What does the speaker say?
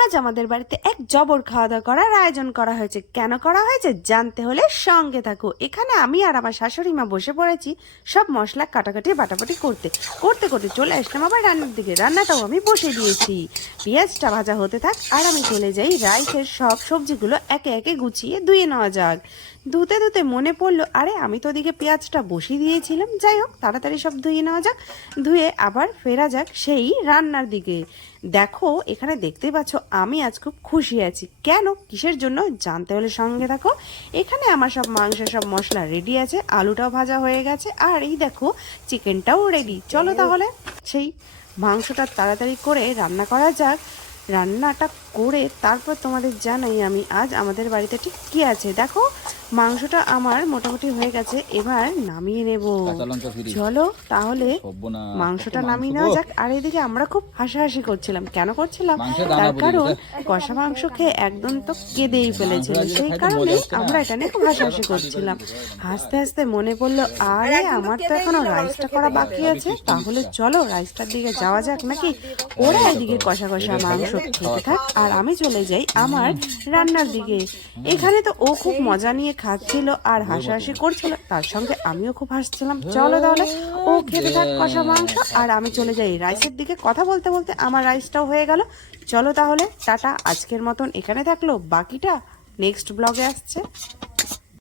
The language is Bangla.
আজ আমাদের বাড়িতে এক জবর খাওয়া দাওয়া করার আয়োজন করা হয়েছে। কেন করা হয়েছে জানতে হলে সঙ্গে থাকো। এখানে আমি আর আমার শাশুড়ি মা বসে পড়েছি সব মশলা কাটাকাটি বাটাবাটি করতে করতে করতে চলে আসলাম আবার রান্নার দিকে। রান্নাটাও আমি বসে দিয়েছি, পেঁয়াজটা ভাজা হতে থাক আর আমি চলে যাই রাইসের সব সবজিগুলো একে একে গুছিয়ে ধুয়ে নেওয়া যাক। ধুতে ধুতে মনে পড়লো, আরে আমি তো ওদিকে পেঁয়াজটা বসিয়ে দিয়েছিলাম। যাই হোক, তাড়াতাড়ি সব ধুয়ে নেওয়া যাক। ধুয়ে আবার ফেরা যাক সেই রান্নার দিকে। দেখো, এখানে দেখতে পাচ্ছ আমি আজ খুব খুশি আছি। কেন, কিসের জন্য জানতে হলে সঙ্গে থাকো। এখানে আমার সব মাংস সব মশলা রেডি আছে, আলুটাও ভাজা হয়ে গেছে, আর এই দেখো চিকেনটাও রেডি। চলো তাহলে সেই মাংসটা তাড়াতাড়ি করে রান্না করা যাক। রান্নাটা করে তারপর তোমাদের জানাই আমি আজ আমাদের বাড়িতে ঠিক কী আছে। দেখো, মাংসটা আমার মোটামুটি হয়ে গেছে, এবার নামিয়ে নেব। চলো তাহলে মাংসটা নামিয়ে নেওয়া যাক। আর এদিকে আমরা খুব হাসাহাসি করছিলাম। কেন করছিলাম? তার কারণ কষা মাংস খেয়ে একদম তো কেঁদেই ফেলেছিল, সেই কারণে আমরা এখানে খুব হাসাহাসি করছিলাম। হাসতে হাসতে মনে পড়লো, আরে আমার তো এখনো রাইসটা করা বাকি আছে। তাহলে চলো রাইসটার দিকে যাওয়া যাক নাকি। ওরা এদিকে কষা কষা মাংস খেতে থাক আর আমি চলে যাই আমার রান্নার দিকে। এখানে তো ও খুব মজা নিয়ে খাচ্ছিল আর হাসাহাসি করছিল, তার সঙ্গে আমিও খুব হাসছিলাম। চলো তাহলে ও খেতে থাক কষা মাংস আর আমি চলে যাই রাইসের দিকে। কথা বলতে বলতে আমার রাইসটাও হয়ে গেল। চলো তাহলে টাটা, আজকের মতন এখানে থাকলো, বাকিটা নেক্সট ব্লগে আসছে।